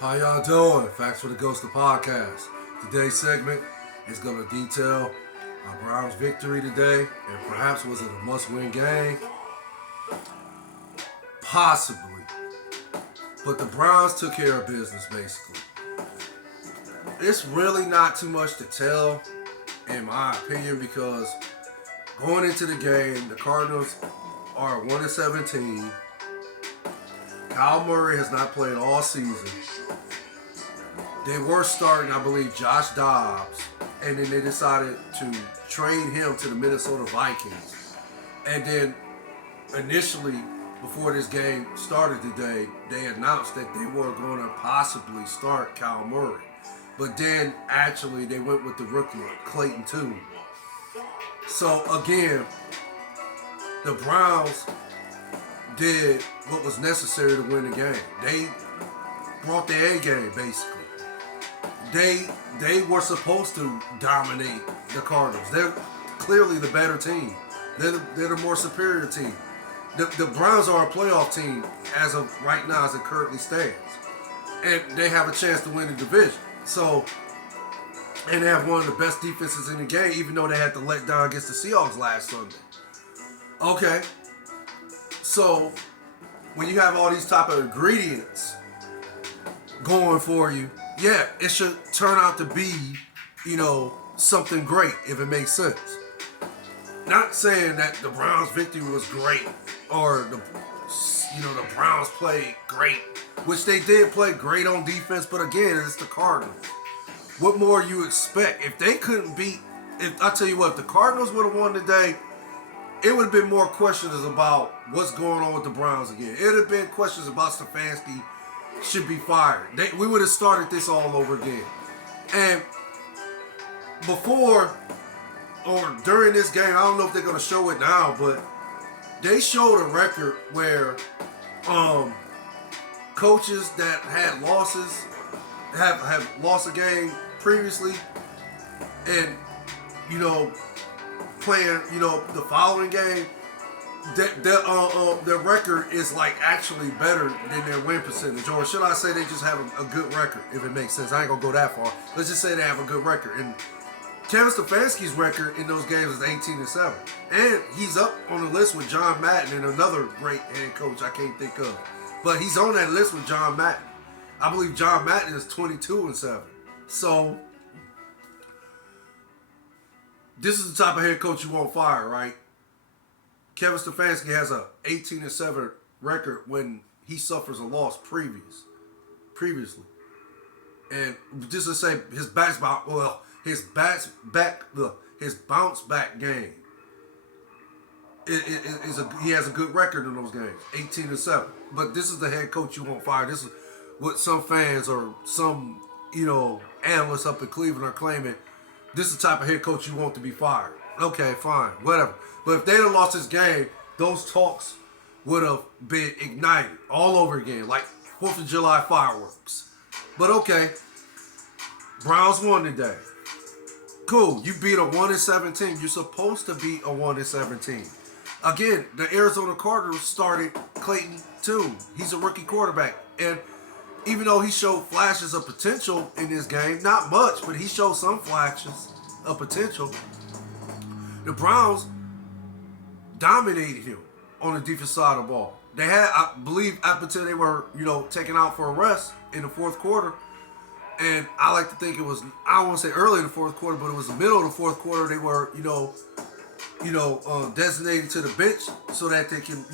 How y'all doing? Facts for the Ghost of Podcast. Today's segment is going to detail our Browns' victory today, and perhaps was it a must-win game? Possibly. But the Browns took care of business, basically. It's really not too much to tell, in my opinion, because going into the game, the Cardinals are a 1-17. Kyle Murray has not played all season. They were starting, I believe, Josh Dobbs, and then they decided to trade him to the Minnesota Vikings. And then initially, before this game started today, they announced that they were going to possibly start Kyle Murray. But then, actually, they went with the rookie, Clayton Tune. So, again, the Browns did what was necessary to win the game. They brought their A game, basically. They were supposed to dominate the Cardinals. They're clearly the better team. They're the more superior team. The Browns are a playoff team as of right now, as it currently stands. And they have a chance to win the division. So, and they have one of the best defenses in the game, even though they had to let down against the Seahawks last Sunday. Okay. So, when you have all these type of ingredients going for you, yeah, it should turn out to be, something great, if it makes sense. Not saying that the Browns' victory was great, or the Browns played great, which they did play great on defense, but again, it's the Cardinals. What more you expect? If they couldn't beat, I tell you what, if the Cardinals would have won today, it would have been more questions about what's going on with the Browns again. It would have been questions about Stefanski should be fired. We would have started this all over again. And before or during this game, I don't know if they're going to show it now, but they showed a record where coaches that had losses have lost a game previously, and playing the following game, their record is like actually better than their win percentage, or should I say they just have a good record, if it makes sense. I ain't gonna go that far. Let's just say they have a good record. And Kevin Stefanski's record in those games is 18-7, and he's up on the list with John Madden and another great head coach I can't think of, but he's on that list with John Madden. I believe John Madden is 22-7. So this is the type of head coach you won't fire, right? Kevin Stefanski has a 18-7 record when he suffers a loss previously. And just to say his bounce back game he has a good record in those games, 18-7. But this is the head coach you won't fire. This is what some fans or some analysts up in Cleveland are claiming. This is the type of head coach you want to be fired. Okay, fine, whatever. But if they'd have lost this game, those talks would have been ignited all over again, like 4th of July fireworks. But okay, Browns won today. Cool, you beat a 1-7 team. You're supposed to beat a 1-7 team. Again, the Arizona Cardinals started Clayton Tune. He's a rookie quarterback. And even though he showed flashes of potential in this game, not much, but he showed some flashes of potential, the Browns dominated him on the defensive side of the ball. They had, I believe, up until they were, taken out for a rest in the fourth quarter. And I like to think it was, I don't want to say early in the fourth quarter, but it was the middle of the fourth quarter. They were, designated to the bench so that they can,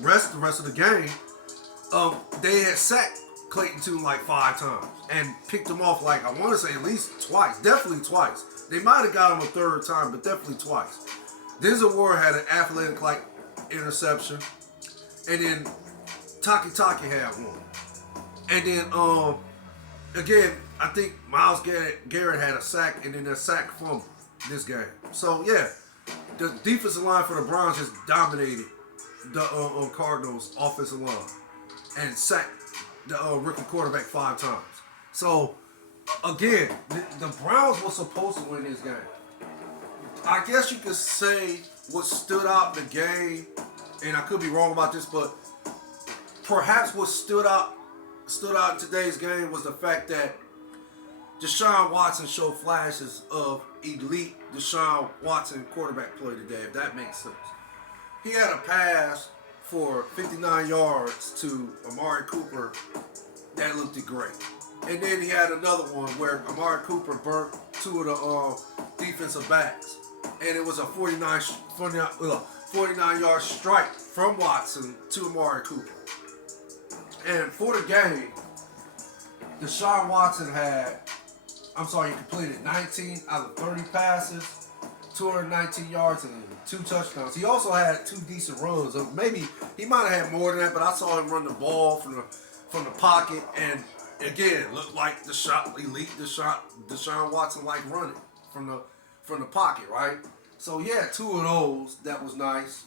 rest the rest of the game. They had sacked Clayton Tune like 5 times and picked him off like, I want to say at least twice, definitely twice. They might have got him a third time, but definitely twice. Denzel Ward had an athletic like interception, and then Taki had one. And then again, I think Myles Garrett had a sack and then a sack fumble this game. So yeah, the defensive line for the Browns just dominated the Cardinals offensive line and sacked the rookie quarterback 5 times. So again, the Browns were supposed to win this game. I guess you could say what stood out in the game, and I could be wrong about this, but perhaps what stood out stood out in today's game was the fact that Deshaun Watson showed flashes of elite Deshaun Watson quarterback play today, if that makes sense. He had a pass for 59 yards to Amari Cooper that looked great. And then he had another one where Amari Cooper burnt two of the defensive backs. And it was a 49-yard strike from Watson to Amari Cooper. And for the game, Deshaun Watson he completed 19 out of 30 passes, 219 yards, and 2 touchdowns. He also had 2 decent runs. Maybe he might have had more than that, but I saw him run the ball from the pocket, and again, looked like Deshaun Watson like running from the pocket, right? So he had 2 of those that was nice,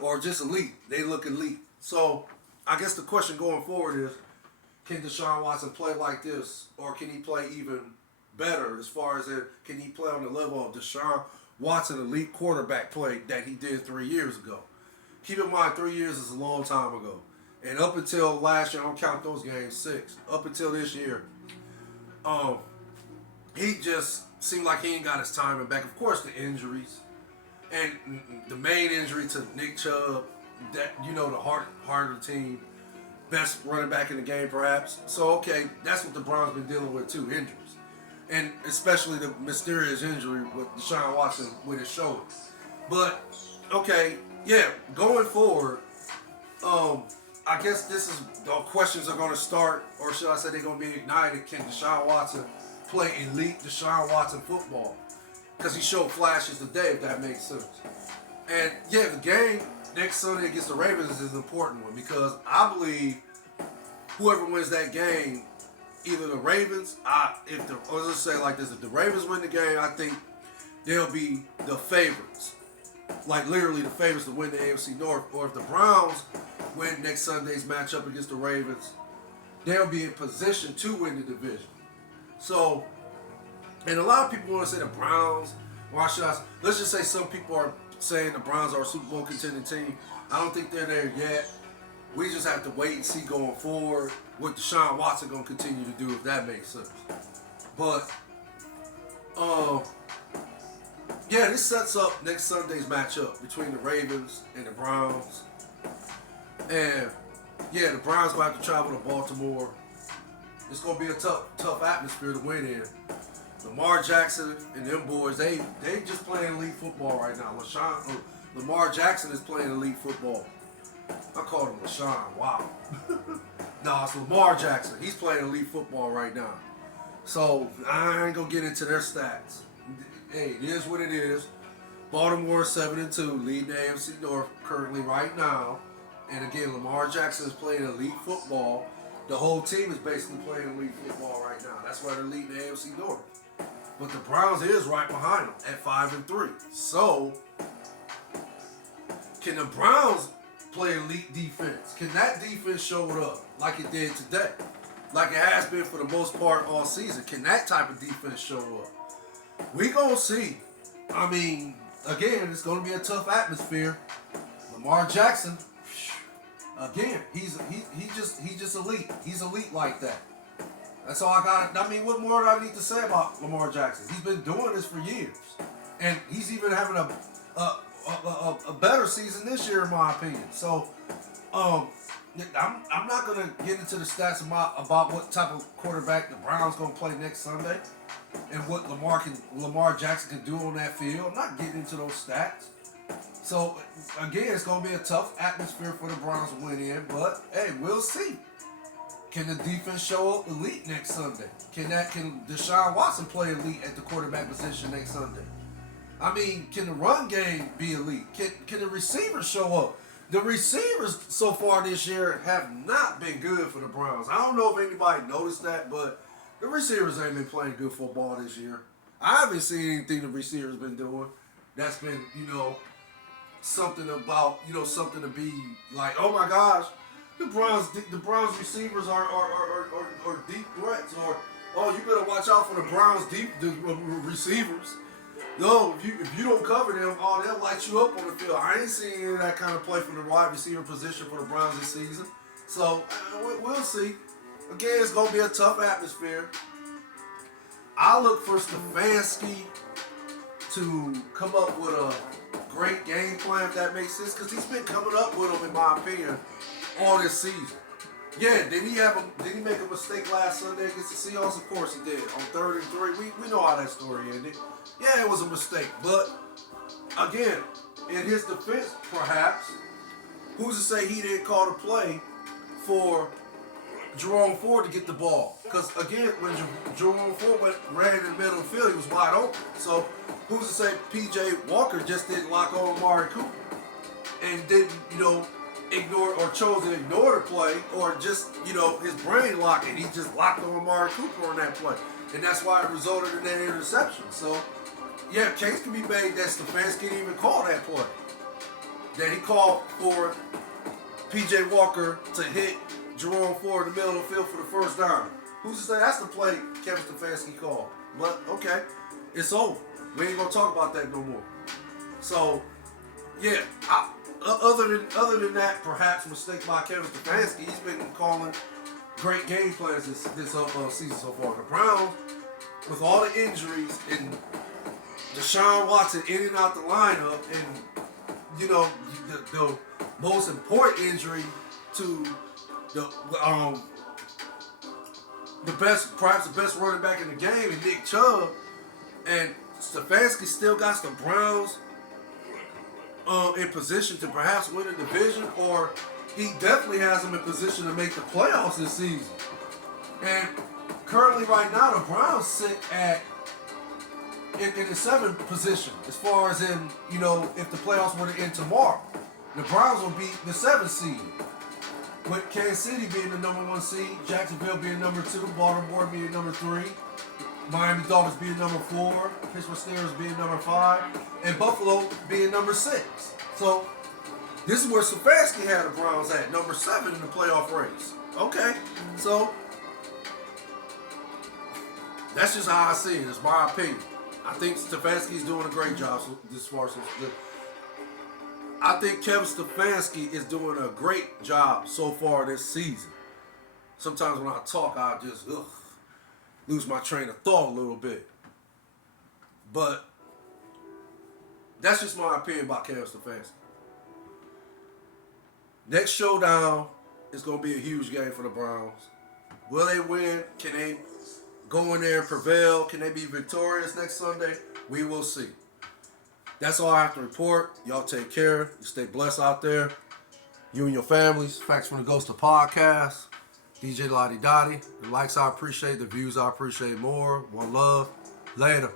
or just elite. They look elite. So I guess the question going forward is, can Deshaun Watson play like this, or can he play even better as far as can he play on the level of Deshaun Watson elite quarterback play that he did 3 years ago? Keep in mind, 3 years is a long time ago. And up until last year, I don't count those games, 6. Up until this year, he just seemed like he ain't got his timing back. Of course, the injuries. And the main injury to Nick Chubb, that the heart of the team. Best running back in the game, perhaps. So, okay, that's what the Browns been dealing with, too, injuries. And especially the mysterious injury with Deshaun Watson with his shoulder. But, okay, yeah, going forward, I guess this is the questions are going to start, or should I say they're going to be ignited. Can Deshaun Watson play elite Deshaun Watson football? Because he showed flashes today, if that makes sense. And, yeah, the game next Sunday against the Ravens is an important one, because I believe whoever wins that game, either the Ravens, let's say it like this, if the Ravens win the game, I think they'll be the favorites. Like literally the favorites to win the AFC North. Or if the Browns win next Sunday's matchup against the Ravens, they'll be in position to win the division. So, and a lot of people want to say the Browns, let's just say some people are saying the Browns are a Super Bowl contending team. I don't think they're there yet. We just have to wait and see going forward what Deshaun Watson going to continue to do, if that makes sense. But, yeah, this sets up next Sunday's matchup between the Ravens and the Browns. And, yeah, the Browns will have to travel to Baltimore. It's going to be a tough atmosphere to win in. Lamar Jackson and them boys, they just playing elite football right now. Lamar Jackson is playing elite football. I called him LaShawn. Wow. No, it's Lamar Jackson. He's playing elite football right now. So I ain't gonna get into their stats. Hey, it is what it is. Baltimore 7-2, leading the AFC North currently right now. And again, Lamar Jackson is playing elite football. The whole team is basically playing elite football right now. That's why they're leading the AFC North. But the Browns is right behind them at 5-3. So, can the Browns play elite defense? Can that defense show it up like it did today? Like it has been for the most part all season. Can that type of defense show up? We gonna see. I mean, again, it's gonna be a tough atmosphere. Lamar Jackson, again, he's just elite. He's elite like that. That's all I got. I mean, what more do I need to say about Lamar Jackson? He's been doing this for years, and he's even having a better season this year, in my opinion. So, I'm not gonna get into the stats about what type of quarterback the Browns gonna play next Sunday, and what Lamar Jackson can do on that field. I'm not getting into those stats. So again, it's gonna be a tough atmosphere for the Browns to win in, but hey, we'll see. Can the defense show up elite next Sunday? Can Deshaun Watson play elite at the quarterback position next Sunday? I mean, can the run game be elite? Can the receivers show up? The receivers so far this year have not been good for the Browns. I don't know if anybody noticed that, but the receivers ain't been playing good football this year. I haven't seen anything the receivers been doing that's been, something about, something to be like, oh my gosh, the Browns receivers are deep threats, or oh, you better watch out for the Browns receivers. No, if you don't cover them, oh, they'll light you up on the field. I ain't seen any of that kind of play from the wide receiver position for the Browns this season. So we'll see. Again, it's going to be a tough atmosphere. I look for Stefanski to come up with a great game plan, if that makes sense, because he's been coming up with them, in my opinion, all this season. Yeah, did he make a mistake last Sunday against the Seahawks? Of course he did. On 3rd and 3, we know how that story ended. Yeah, it was a mistake. But, again, in his defense, perhaps, who's to say he didn't call the play for Jerome Ford to get the ball? Because, again, when Jerome Ford ran in the middle of the field, he was wide open. So, who's to say P.J. Walker just didn't lock on Amari Cooper and didn't, ignore or chose to ignore the play, or just, his brain locked and he just locked on Amari Cooper on that play. And that's why it resulted in that interception. So, yeah, case can be made that Stefanski didn't even call that play. That he called for P.J. Walker to hit Jerome Ford in the middle of the field for the first down. Who's to say that's the play Kevin Stefanski called? But, okay, it's over. We ain't going to talk about that no more. So, yeah, other than that, perhaps mistake by Kevin Stefanski, he's been calling great game plans this season so far. The Browns, with all the injuries and Deshaun Watson in and out the lineup, and the most important injury to the perhaps the best running back in the game, and Nick Chubb, and Stefanski still got the Browns in position to perhaps win a division, or he definitely has them in position to make the playoffs this season. And currently, right now, the Browns sit in the 7th position as far as in, if the playoffs were to end tomorrow. The Browns will be the 7th seed, with Kansas City being the number 1 seed, Jacksonville being number 2, Baltimore being number 3, Miami Dolphins being number 4, Pittsburgh Steelers being number 5, and Buffalo being number 6. So, this is where Stefanski had the Browns at, number 7 in the playoff race. Okay, so that's just how I see it. It's my opinion. I think Stefanski's doing a great job this far. I think Kevin Stefanski is doing a great job so far this season. Sometimes when I talk, I just lose my train of thought a little bit. But that's just my opinion about Kevin Stefanski. Next showdown is going to be a huge game for the Browns. Will they win? Can they go in there and prevail? Can they be victorious next Sunday? We will see. That's all I have to report. Y'all take care. You stay blessed out there. You and your families. Facts from the Ghost of Podcast. DJ Laudy Daudy. The likes I appreciate. The views I appreciate more. One love. Later.